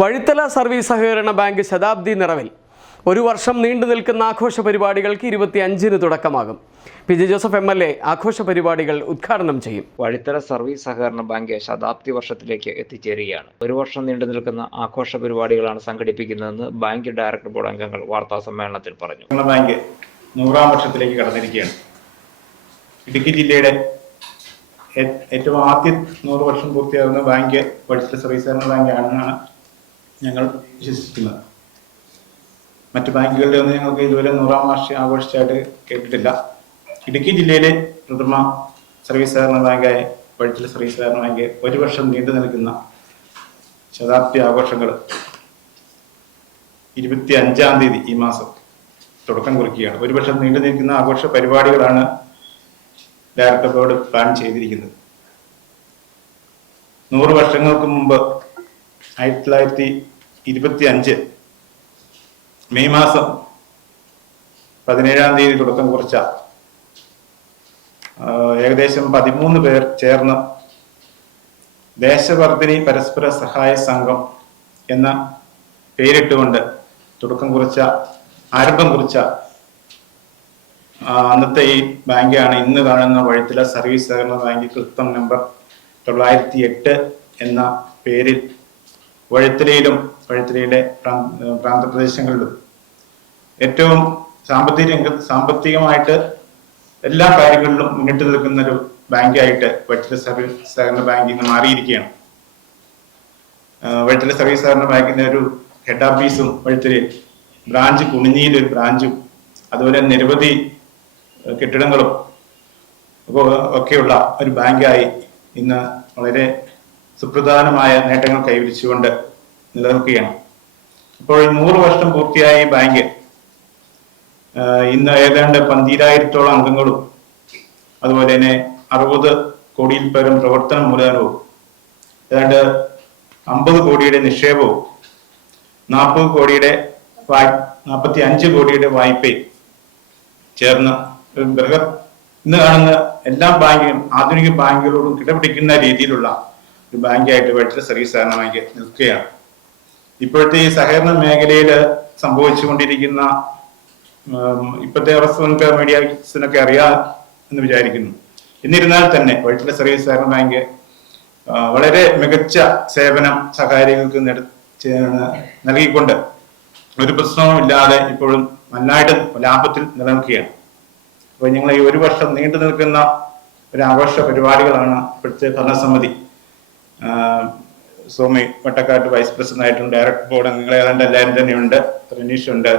Vazhithala service സഹകരണ bank ശതാബ്ദി നിറവിൽ. ഒരു വർഷം നീണ്ടു നിൽക്കുന്ന ആഘോഷ പരിപാടികൾക്ക് ഇരുപത്തി അഞ്ചിന് തുടക്കമാകും. P J Joseph M L A ആഘോഷ പരിപാടികൾ ഉദ്ഘാടനം ചെയ്യും. വഴിത്തല സർവീസ് സഹകരണ ബാങ്ക് ശതാബ്ദി വർഷത്തിലേക്ക് എത്തിച്ചേരുകയാണ്. ഒരു വർഷം നീണ്ടു നിൽക്കുന്ന ആഘോഷ പരിപാടികളാണ് സംഘടിപ്പിക്കുന്നതെന്ന് ബാങ്ക് ഡയറക്ടർ ബോർഡ് അംഗങ്ങൾ വാർത്താ സമ്മേളനത്തിൽ പറഞ്ഞു. ഞങ്ങളുടെ ബാങ്ക് നൂറാം വർഷത്തിലേക്ക് കടന്നിരിക്കുകയാണ്. ഇടുക്കി ജില്ലയുടെ ഏറ്റവും ആദ്യ നൂറ് വർഷം പൂർത്തിയാകുന്ന ബാങ്ക് വഴിത്തല സർവീസ് സഹകരണ ബാങ്ക് ആണെന്നാണ് ഞങ്ങൾ വിശ്വസിക്കുന്നത്. മറ്റു ബാങ്കുകളുടെ ഒന്നും ഞങ്ങൾക്ക് ഇതുവരെ നൂറാം വാർഷികം ആഘോഷിച്ചായിട്ട് കേട്ടിട്ടില്ല. ഇടുക്കി ജില്ലയിലെ പ്രഥമ സർവീസ് സഹകരണ ബാങ്കായ വഴിച്ചിൽ സർവീസ് സഹകരണ ബാങ്ക് ഒരു വർഷം നീണ്ടു നിൽക്കുന്ന ശതാബ്ദി ആഘോഷങ്ങൾ ഇരുപത്തി അഞ്ചാം തീയതി ഈ മാസം തുടക്കം കുറിക്കുകയാണ്. ഒരു വർഷം നീണ്ടു നിൽക്കുന്ന ആഘോഷ പരിപാടികളാണ് ഡയറക്ടർ ബോർഡ് പ്ലാൻ ചെയ്തിരിക്കുന്നത്. നൂറ് വർഷങ്ങൾക്ക് മുമ്പ് ആയിരത്തി തൊള്ളായിരത്തി ഇരുപത്തി അഞ്ച് മെയ് മാസം പതിനേഴാം തീയതി തുടക്കം കുറിച്ച ഏകദേശം പതിമൂന്ന് പേർ ചേർന്ന് ദേശവർദ്ധിനി പരസ്പര സഹായ സംഘം എന്ന പേരിട്ടുകൊണ്ട് തുടക്കം കുറിച്ച ആരംഭം കുറിച്ച അന്നത്തെ ഈ ബാങ്കാണ് ഇന്ന് കാണുന്ന വഴിത്തില സർവീസ് സഹകരണ ബാങ്ക് കൃത്യം നമ്പർ തൊള്ളായിരത്തി എട്ട് എന്ന പേരിൽ വഴിത്തിലയിലും വഴിത്തിലയുടെ പ്രാന്ത പ്രാന്തപ്രദേശങ്ങളിലും. ഏറ്റവും സാമ്പത്തിക രംഗ സാമ്പത്തികമായിട്ട് എല്ലാ കാര്യങ്ങളിലും മുന്നിട്ട് നിൽക്കുന്ന ഒരു ബാങ്കായിട്ട് വഴിത്തില സർവീസ് സഹകരണ ബാങ്ക് ഇന്ന് മാറിയിരിക്കുകയാണ്. വഴിത്തില സർവീസ് സഹകരണ ബാങ്കിന്റെ ഒരു ഹെഡ് ഓഫീസും വഴിത്തിൽ ബ്രാഞ്ച് കുണിഞ്ഞിയിൽ ഒരു ബ്രാഞ്ചും അതുപോലെ നിരവധി കെട്ടിടങ്ങളും ഒക്കെ- ഒക്കെയുള്ള ഒരു ബാങ്കായി ഇന്ന് വളരെ സുപ്രധാനമായ നേട്ടങ്ങൾ കൈവരിച്ചുകൊണ്ട് നിലനിൽക്കുകയാണ്. ഇപ്പോൾ നൂറ് വർഷം പൂർത്തിയായ ഈ ബാങ്ക് ഇന്ന് ഏതാണ്ട് പന്തിരായിരത്തോളം അംഗങ്ങളും അതുപോലെ തന്നെ അറുപത് കോടിയിൽ പരം പ്രവർത്തന മൂലധനവും ഏതാണ്ട് അമ്പത് കോടിയുടെ നിക്ഷേപവും നാൽപ്പത് കോടിയുടെ നാൽപ്പത്തി അഞ്ച് കോടിയുടെ വായ്പയും ചേർന്ന് ബൃഹത് ഇന്ന് കാണുന്ന എല്ലാ ബാങ്കുകളും ആധുനിക ബാങ്കുകളോടും കിടപിടിക്കുന്ന രീതിയിലുള്ള ഒരു ബാങ്കായിട്ട് വഴിച്ചിട്ട് സർവീസ് ബാങ്ക് നിൽക്കുകയാണ്. ഇപ്പോഴത്തെ ഈ സഹകരണ മേഖലയിൽ സംഭവിച്ചുകൊണ്ടിരിക്കുന്ന ഇപ്പോഴത്തെ അവസ്ഥ നമുക്ക് മീഡിയസിനൊക്കെ അറിയാം എന്ന് വിചാരിക്കുന്നു. എന്നിരുന്നാൽ തന്നെ വഴിച്ചിട്ട് സർവീസ് സഹകരണ ബാങ്ക് വളരെ മികച്ച സേവനം സഹകാരികൾക്ക് നൽകിക്കൊണ്ട് ഒരു പ്രശ്നവും ഇല്ലാതെ ഇപ്പോഴും നന്നായിട്ട് ലാഭത്തിൽ നിലനിൽക്കുകയാണ്. അപ്പോൾ ഞങ്ങൾ ഈ ഒരു വർഷം നീണ്ടു നിൽക്കുന്ന ഒരു ആഘോഷ പരിപാടികളാണ് ഇപ്പോഴത്തെ ഭരണസമിതി. സോമി വട്ടക്കാട്ട് വൈസ് പ്രസിഡന്റ് ആയിട്ടും ഡയറക്ടർ ബോർഡ് അംഗങ്ങൾ ഏതാണ്ട് എല്ലാവരും തന്നെയുണ്ട്. റനീഷ് ഉണ്ട്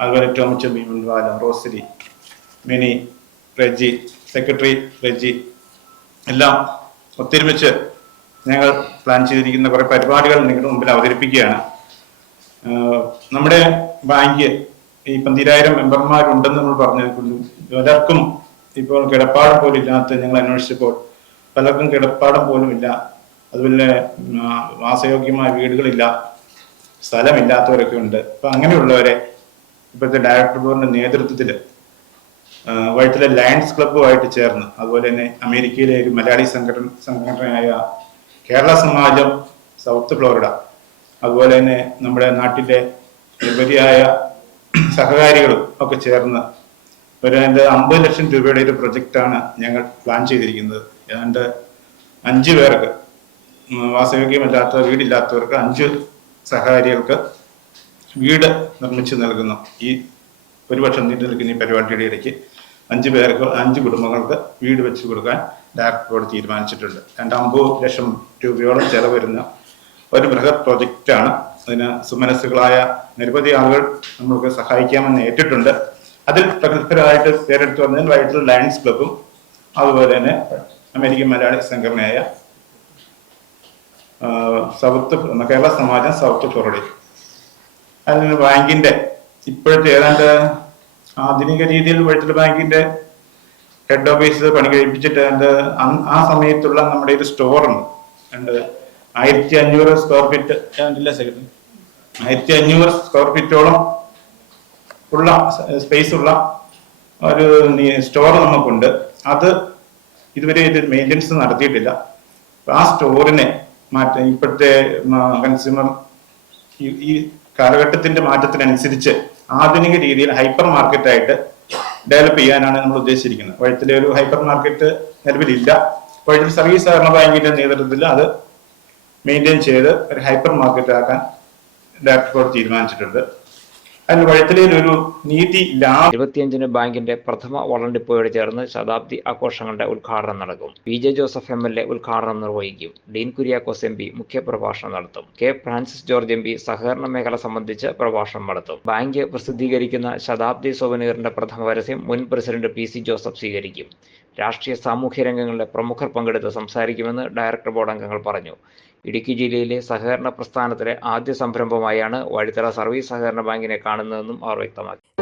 അതുപോലെ ടോമിച്ച ഭീമൻവാല റോസരി മിനി റെജി സെക്രട്ടറി റെജി. എല്ലാം ഒത്തൊരുമിച്ച് ഞങ്ങൾ പ്ലാൻ ചെയ്തിരിക്കുന്ന കുറെ പരിപാടികൾ നിങ്ങളുടെ മുമ്പിൽ അവതരിപ്പിക്കുകയാണ്. നമ്മുടെ ബാങ്ക് ഈ പന്തിരായിരം മെമ്പർമാരുണ്ടെന്ന് നമ്മൾ പറഞ്ഞു പലർക്കും ഇപ്പോൾ കിടപ്പാടം പോലും ഇല്ലാത്ത ഞങ്ങൾ അന്വേഷിച്ചപ്പോൾ പലർക്കും കിടപ്പാടം പോലും ഇല്ല. അതുപോലെ വാസയോഗ്യമായ വീടുകളില്ല സ്ഥലമില്ലാത്തവരൊക്കെ ഉണ്ട്. അപ്പൊ അങ്ങനെയുള്ളവരെ ഇപ്പോഴത്തെ ഡയറക്ടർ ബോർഡിന്റെ നേതൃത്വത്തിൽ വൈറ്റിലെ ലയൺസ് ക്ലബ്ബുമായിട്ട് ചേർന്ന് അതുപോലെ തന്നെ അമേരിക്കയിലെ ഒരു മലയാളി സംഘടന സംഘടനയായ കേരള സമാജം സൗത്ത് ഫ്ലോറിഡ അതുപോലെ തന്നെ നമ്മുടെ നാട്ടിലെ നിരവധിയായ സഹകാരികളും ഒക്കെ ചേർന്ന് ഒരു ഏതാണ്ട് അമ്പത് ലക്ഷം രൂപയുടെ ഒരു പ്രൊജക്റ്റാണ് ഞങ്ങൾ പ്ലാൻ ചെയ്തിരിക്കുന്നത്. ഏതാണ്ട് അഞ്ച് പേർക്ക് വാസയോഗ്യമല്ലാത്ത വീടില്ലാത്തവർക്ക് അഞ്ച് സഹകാരികൾക്ക് വീട് നിർമ്മിച്ച് നൽകുന്നു. ഈ ഒരു വർഷം നീണ്ടു നിൽക്കുന്ന ഈ പരിപാടിയുടെ ഇടയ്ക്ക് അഞ്ച് പേർക്ക് അഞ്ച് കുടുംബങ്ങൾക്ക് വീട് വെച്ചു കൊടുക്കാൻ ഡയറക്ടർ ബോർഡ് തീരുമാനിച്ചിട്ടുണ്ട്. രണ്ട് അമ്പത് ലക്ഷം രൂപയോളം ചെലവ് വരുന്ന ഒരു ബൃഹത് പ്രൊജക്റ്റാണ്. അതിന് സുമനസ്സുകളായ നിരവധി ആളുകൾ നമ്മൾക്ക് സഹായിക്കാമെന്ന് ഏറ്റിട്ടുണ്ട്. അതിൽ പ്രഗത്ഭരായിട്ട് പേരെടുത്ത് വന്നതിൽ വൈറ്റിൽ ലയൺസ് ക്ലബും അതുപോലെ തന്നെ അമേരിക്കൻ മലയാളി സംഘടനയായ സൗത്ത് കേരള സമാജം സൗത്ത് ഫ്ലോറിഡയിൽ അതിന് ബാങ്കിന്റെ ഇപ്പോഴത്തെ ഏതാണ്ട് ആധുനിക രീതിയിൽ വെളിച്ചിട്ട് ബാങ്കിന്റെ ഹെഡ് ഓഫീസ് പണി കഴിപ്പിച്ചിട്ട് അതിന്റെ ആ സമയത്തുള്ള നമ്മുടെ ഒരു സ്റ്റോർ ഉണ്ട്. ഉണ്ട് ആയിരത്തി അഞ്ഞൂറ് സ്ക്വയർ ഫീറ്റ് ഇല്ല സെക്രട്ടറി ആയിരത്തി അഞ്ഞൂറ് സ്ക്വയർ ഫീറ്റോളം ഉള്ള സ്പേസ് ഉള്ള ഒരു സ്റ്റോർ നമുക്കുണ്ട്. അത് ഇതുവരെ ഇത് മെയിന്റെനൻസ് നടത്തിയിട്ടില്ല. ആ സ്റ്റോറിനെ മാറ്റ ഇപ്പോഴത്തെ കൺസ്യൂമർ ഈ കാലഘട്ടത്തിന്റെ മാറ്റത്തിനനുസരിച്ച് ആധുനിക രീതിയിൽ ഹൈപ്പർ മാർക്കറ്റായിട്ട് ഡെവലപ്പ് ചെയ്യാനാണ് നമ്മൾ ഉദ്ദേശിച്ചിരിക്കുന്നത്. വഴുത്തിലെ ഒരു ഹൈപ്പർ മാർക്കറ്റ് നിലവിലില്ല. വഴുത്തിൽ സർവീസ് സഹകരണ ബാങ്കിന്റെ നേതൃത്വത്തിൽ അത് മെയിന്റെയിൻ ചെയ്ത് ഒരു ഹൈപ്പർ മാർക്കറ്റ് ആക്കാൻ ഡയറക്ടർ ബോർഡ് തീരുമാനിച്ചിട്ടുണ്ട്. അതിന് വഴുത്തിലയിൽ ഒരു നീതി ലാഭം ഇരുപത്തിയഞ്ചിന് ബാങ്കിന്റെ പ്രഥമ വളണ്ടിപ്പോയോട് ചേർന്ന് ശതാബ്ദി ആഘോഷങ്ങളുടെ ഉദ്ഘാടനം നടക്കും. P J Joseph M L A ഉദ്ഘാടനം നിർവഹിക്കും. ഡീൻ കുര്യാക്കോസ് എം പി മുഖ്യപ്രഭാഷണം നടത്തും. K Francis George M P സഹകരണ മേഖല സംബന്ധിച്ച് പ്രഭാഷണം നടത്തും. ബാങ്ക് പ്രസിദ്ധീകരിക്കുന്ന ശതാബ്ദി സോവനീറിന്റെ പ്രഥമ പരസ്യം മുൻ പ്രസിഡന്റ് പി സി ജോസഫ് സ്വീകരിക്കും. രാഷ്ട്രീയ സാമൂഹ്യ രംഗങ്ങളിലെ പ്രമുഖർ പങ്കെടുത്ത് സംസാരിക്കുമെന്ന് ഡയറക്ടർ ബോർഡ് അംഗങ്ങൾ പറഞ്ഞു. ഇടുക്കി ജില്ലയിലെ സഹകരണ പ്രസ്ഥാനത്തിലെ ആദ്യ സംരംഭമായാണ് വഴിത്തറ സർവീസ് സഹകരണ ബാങ്കിനെ കാണുന്നതെന്നും അവർ വ്യക്തമാക്കി.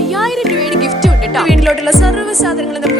അയ്യായിരം രൂപയുടെ ഗിഫ്റ്റ് ഉണ്ട് വീട്ടിലോട്ടുള്ള സർവ സാധനങ്ങളും നമുക്ക്